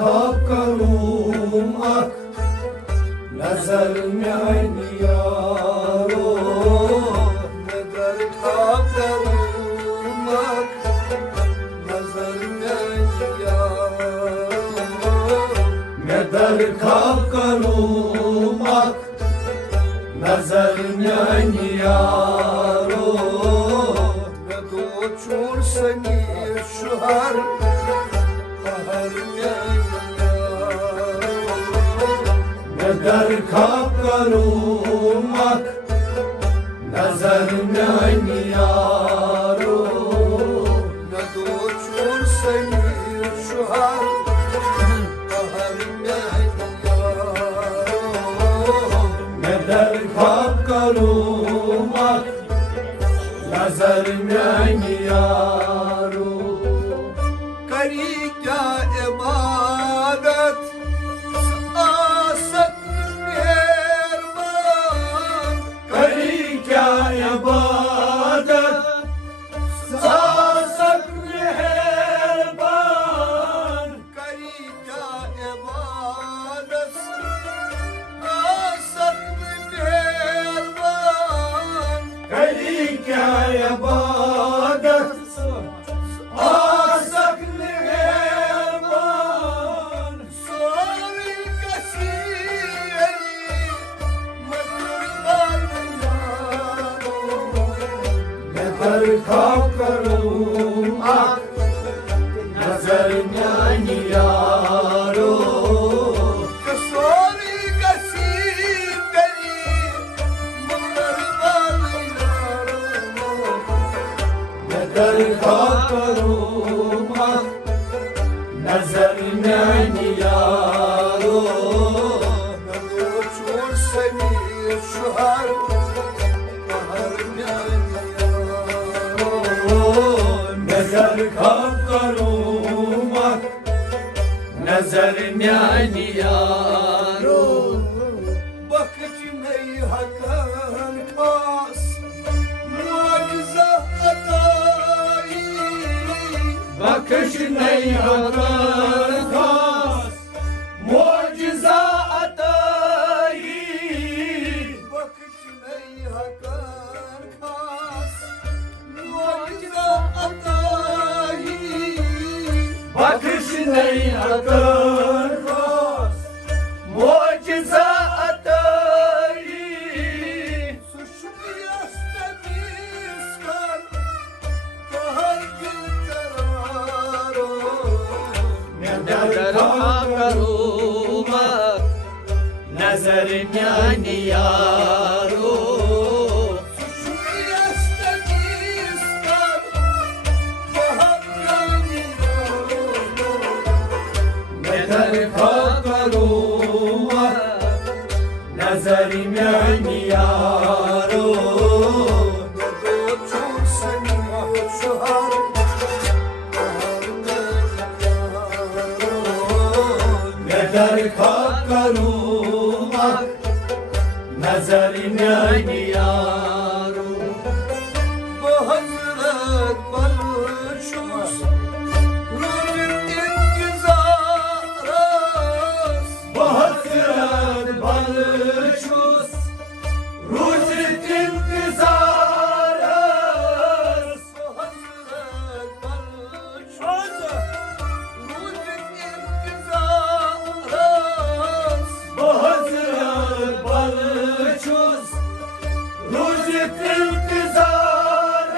ख्वाब करूं आँख नजर में यारो नजर ख्वाब करूं आँख नजर में यारो मैं दर ख्वाब करूं आँख नजर में यारो मैं दो चूर संगीर शुहर हर में मैं दर ख्वाब करूं आँख नजर में यारो मैं दो चूर संगीर शुहर हर में मैं दर ख्वाब करूं आँख नजर में यारो करी क्या इबादत आसक मेहरबान करी क्या इबादत सासक मेहरबान करी क्या इबादत आसक मेहरबान करी क्या इबादत आसक मेहरबान सोवी कसीरी मकुरबान मैं दर ख्वाब करूं आँख नजर में यारो कसोरी कसीरी मकुरबान मैं दर ख्वाब करूं आँख नजर में यारो चोर समीर शुहर हर मैं दर ख्वाब करूं आँख नजर में यारो बख्श नहीं हकन खास मुआजिज़ा अताई बख्श नहीं हकर खास मोजिज़ा अताई बख्श नहीं हकन खास मुआजिज़ा अताई बख्श नहीं हकर खास मोजिज़ा अताई सुशुक्रिया तमीज़ कर कहर दिल करारो मैं दर ख्वाब करूं नजर में यारो सुशुक्रिया तमीज़ कर कहर दिल करारो मैं दर ख्वाब करूं नजर में यारो दो चूर समीर शुहर मैं दर ख्वाब करूं नजर में यारो बहज़रत बलशुस रोज़ इंतज़ार बहुत रात बलशुस रोज इंतजार बहज़रत बलशुस रोज़ इंतज़ार बहुत रात बलशुस रोज इंतजार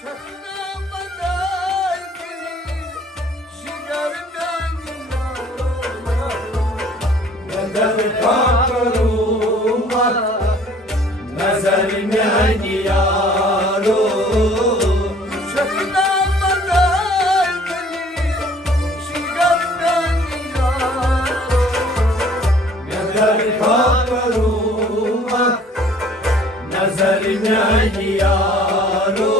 छखना मदाई दिली शिगर मैं दर ख्वाब करूं नजर में यारो छखना मदाई दिली शिगर मैं दर ख्वाब करूं नजर में यारो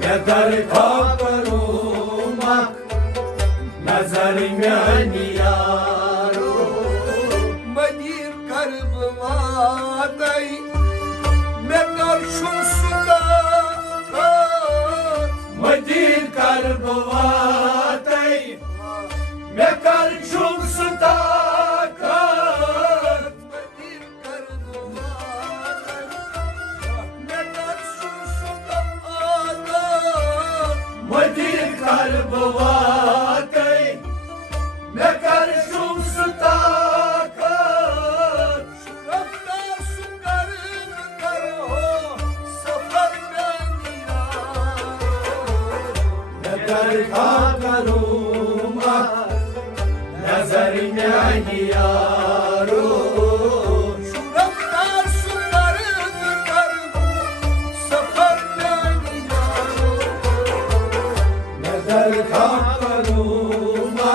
मैं दर ख्वाब करूं नजर में यारो मदीर करब वातई कर बवातै मैं कर छुम सुताकर मदीर कर बवातै मैं कर छुम सुताकर कर खा करूँगा नजर में यारो नजर खा करूँगा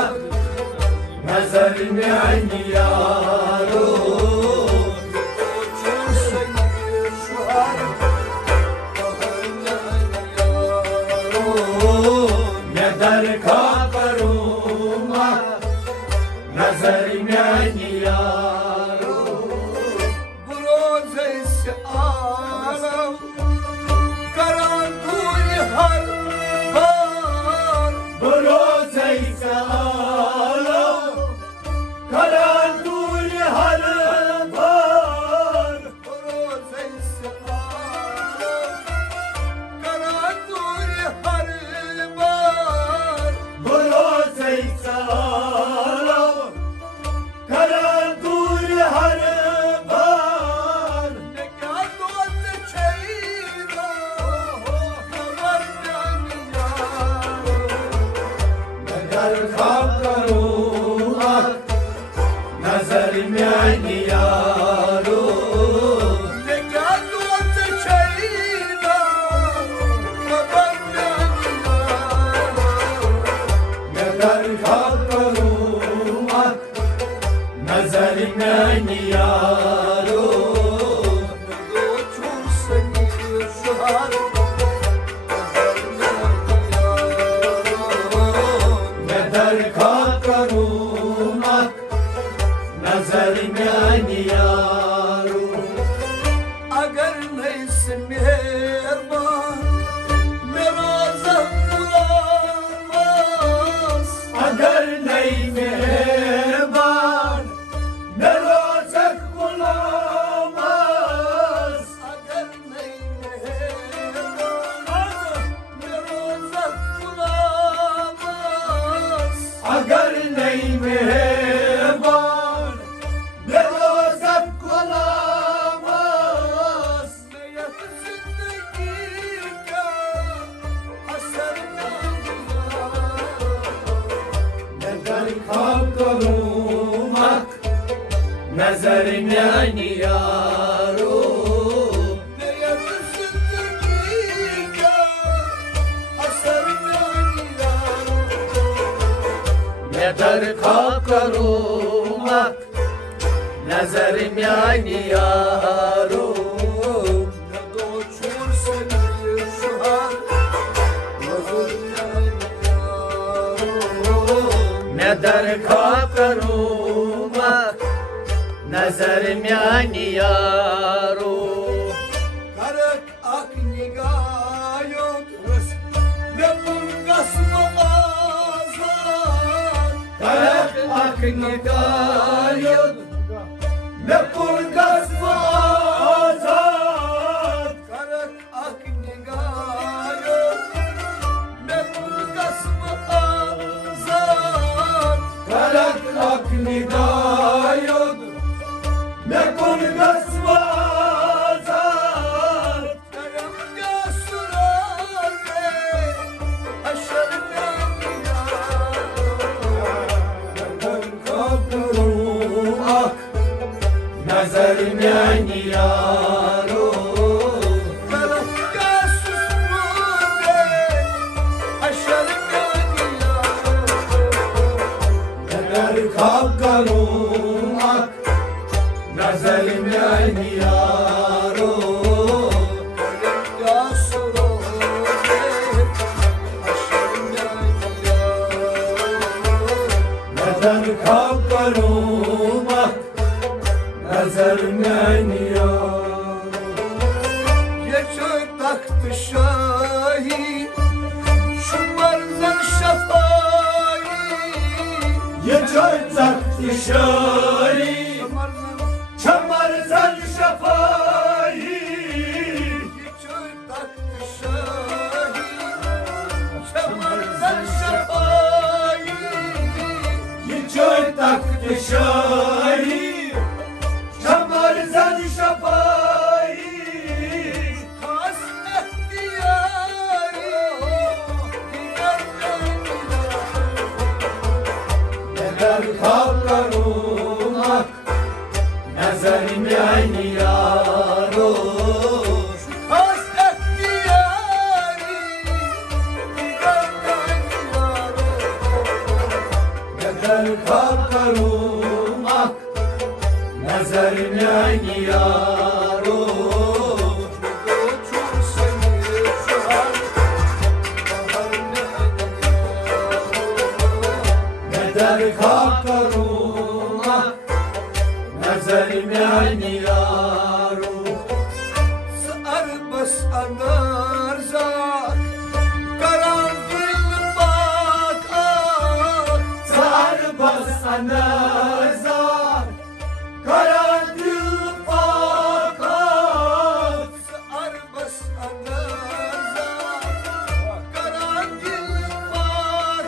नजर में यारो नजर खा करूँगा नजर में यारो भरोसे से आलम करा दूर हर बार भरोसे से आलम करा दूर हर बार नजर खा करूँगा नजर में यारो नजर खा करूँगा नजर में यारो नजर खा करूँगा नजर में यारो अगर नहीं से मेहरबान मेरा ज़ख़्म अगर नहीं मेहरबान मेरा गुलामस अगर नहीं मेहरबान मेरा ज़ख़्म अगर नहीं मेहरबान मेरा गुलामस नजर खा करूँगा नजर में यारो नजर खा करूँगा नजर में यारो नजर खा करूँगा नजर में यारो Karak aknigayon Gapun gasmo azad करक अखनी गायब मैं पुरगस आजाद Karak aknigayon Gapun gasmo azad करक अखनी गायब मैं पुरगस आजाद Kayam gasurare Aşar नजर में यारो Karam gasurare Aşar नजर खा करूँगा नजर में यारो नजर खा करूँगा नजर में यारो Geçer tahtı şahi Şumar çocuk dışarı Çamar zan şafayı Çocuk dışarı Çamar zan şafayı Neden kalkarım Nazarim yani yaro Neden kalkarım Nazarim yani yaro Neden kalkarım Nazarim yani yaro Sarbas anarzak karanfil bak Sarbas anazar Karanfil fakat Sarbas anarzak karanfil bak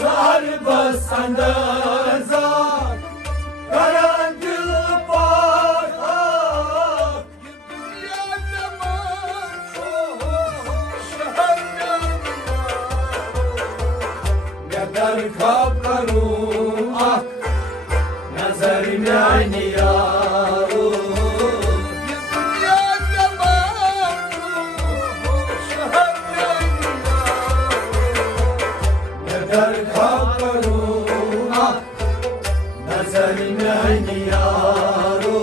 Sarbas anazar Karanfil fakat Neden kalkarım Nazarim yani yaro Neden kalkarım Nazarim yani yaro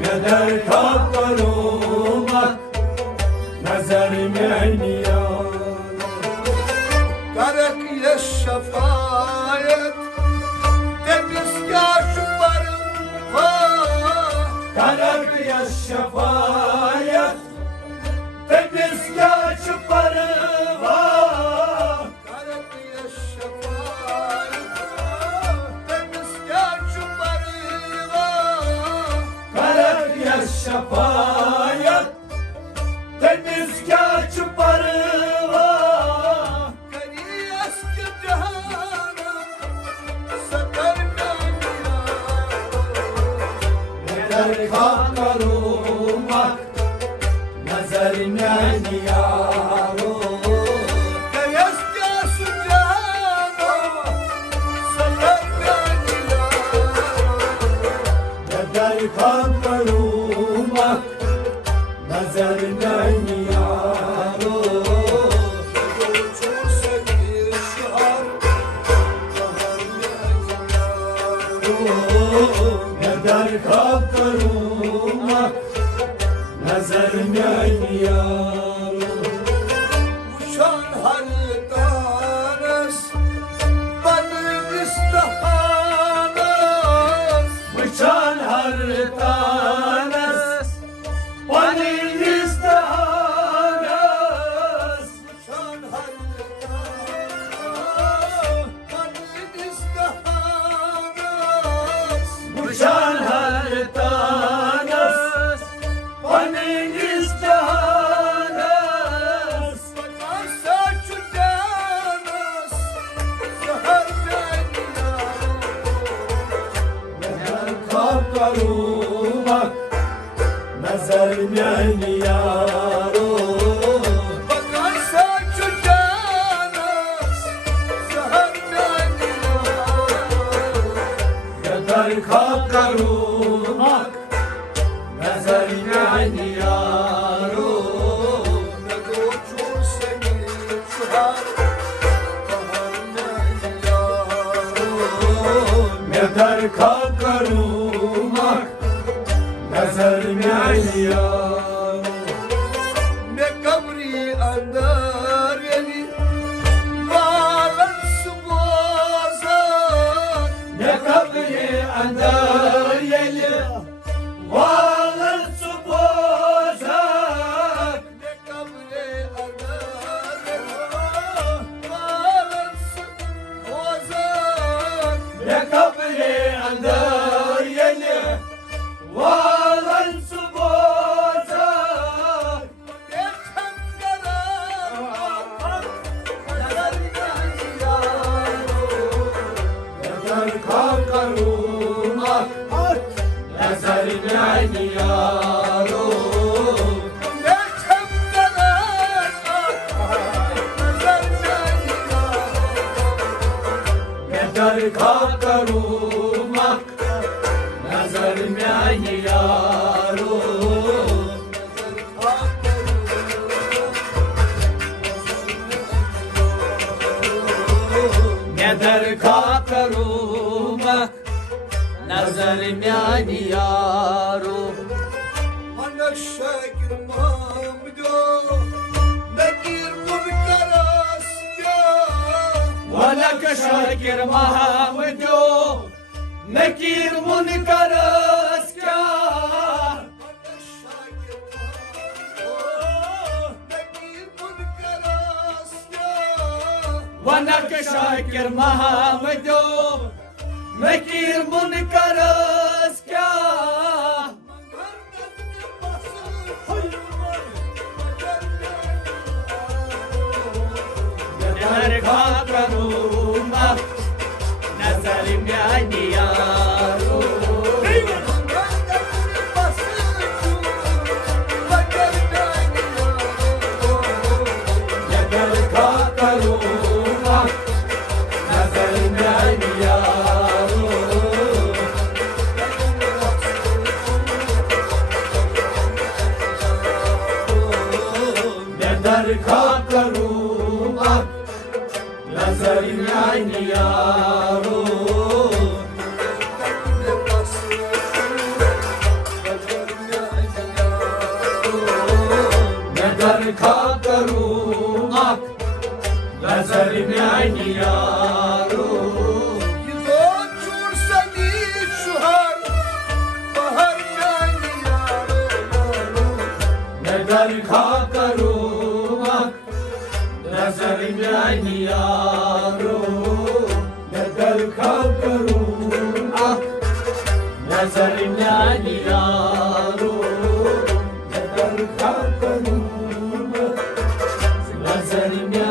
Neden kalkarım Nazarim yani yaro Karak şafayet temiz kaşıklarım var Karar yaş şafayet Temiz kaçıpları var Karak şafayet temiz kaşıklarım var Karar yaş şafayet Temiz kaçıpları var Beni eski cihana sakar Neden kalkarım Nazarim yani yaro Neden kalkarım Nazarim yani yaro Neden kalkarım Nazarim yani yaro Uçan haritanes Benim istahanes Bıçan haritanes Vanil istahanes Uçan haritanes Benim istahanes Bıçan haritanes Vanil istahanes Bakarsa çücanes Zahar beni Neden kalkarım Nazarim yani yaro Bakarsa çücanes Zahar beni Neden kalkarım Nazarim yani yaro Ne uçur seni şu har Bahar beni Neden kalkarım Nazarim yani yaro Ne kabri andar yeni Bağlar su bozar Ne kabri andar yeli Varlık su bozar नजर खा करूँ मक नजर में यारो नजर खा करूँ मक नजर में यारो Ana şakir mamdo Nakir munkar asya ولك Shakir محمدو نكير منكر اسكا Ana şakir mamdo Nakir munkar asya ولك شاكر محمدو نكير منكر اسكا नजर खा करूँ मक नजर में यारो नजर खा करूँ मक नजर में यारो नजर खा करूँ मक नजर में यारो नजर खा करूँ मक नजर में यारो नजर खा करूँ मक नजर में यारो नजर खा करूँ मक नजर में यारो नजर खा करूँ मक नजर में